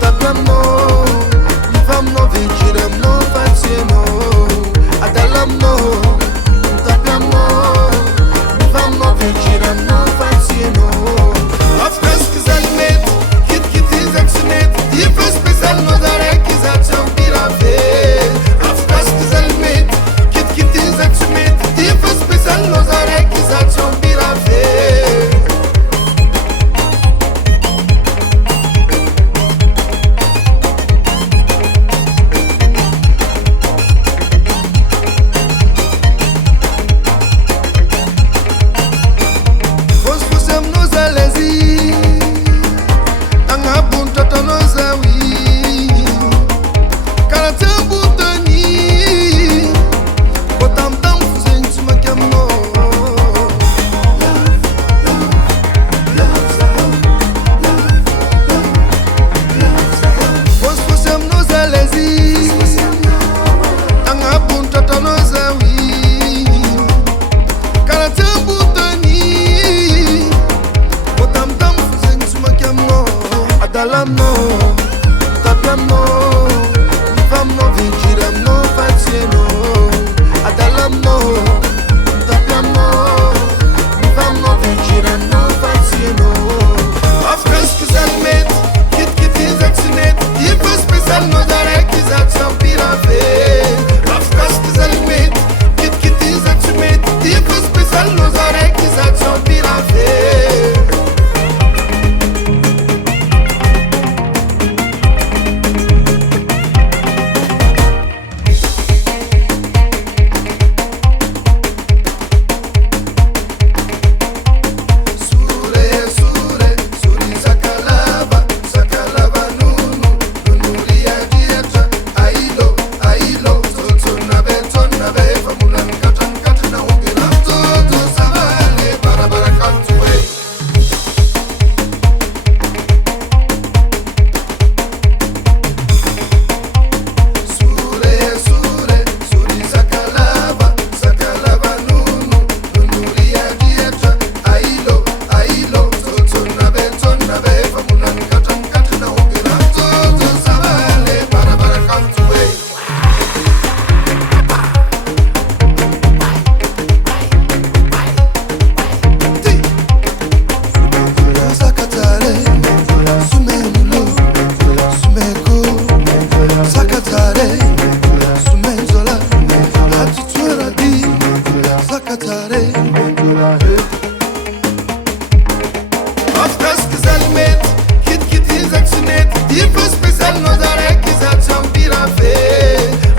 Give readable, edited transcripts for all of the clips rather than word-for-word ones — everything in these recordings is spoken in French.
tapiamo, famno vinciremo, facciamo, adalamo, tapiamo, famno vinciremo, facciamo. Afkas kizalmet, kit izaksunet, difas pesal nodare kizacham pirave. Afkas kizalmet, kit izaksunet, difas pesal nodare kizacham pirave. Adalamo, tapiamo, famno vinciremo, facciamo. Adalamo, tapiamo, famno vinciremo, facciamo. Afkas kizalmet, kit izaksunet, difas pesal nodare kizacham pirave. Afkas kizalmet, kit izaksunet, difas pesal nodare kizacham pirave. Afkas kizalmet, kit izaksunet, difas pesal nodare kizacham pirave.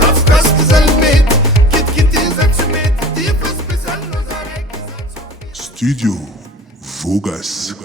Afkas kizalmet, kit izaksunet, difas pesal nodare kizacham pirave. Studio Vogas.